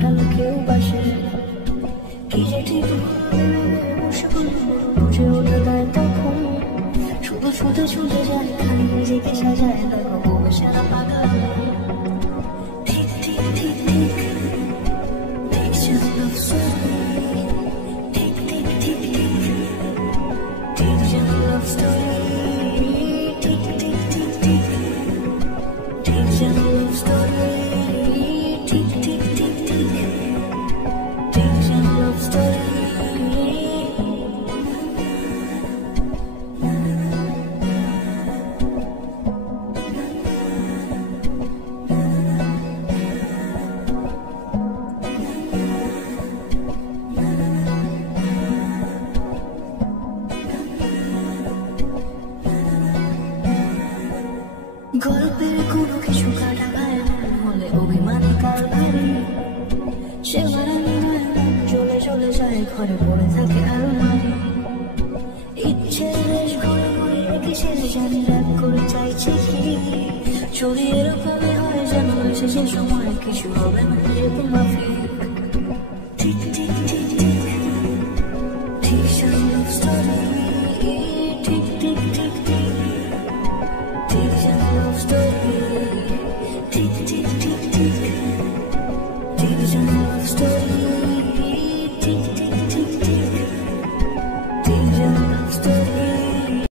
ভালো কেউ বাসে কি যে ঠিক বুঝে ওঠা দেয় তখন শুধু ছুটে ছুটে যায় খালি নিজেকে সাজায় দেখো বউকে সারা পাগল ঠিক ঠিক ঠিক ঠিক দেখছে love story ঠিক ঠিক ঠিক ঠিক দেখছে love story ঠিক ঠিক ঠিক ঠিক দেখছে love story ঠিক ঠিক ঠিক ঠিক দেখছে love story গল্পের কোনো কিছু কাটা গায়ে হলে অভিমানে কাল ভারী সে মারানি নয় চলে চলে যায় ঘরে পড়ে থাকে আলমারি ইচ্ছে বেশ ঘরে ঘরে রেখে সে জানি রাগ করে চাইছে কি যদি এরকমই হয় যেন এসেছে সময় কিছু হবে না যেরকম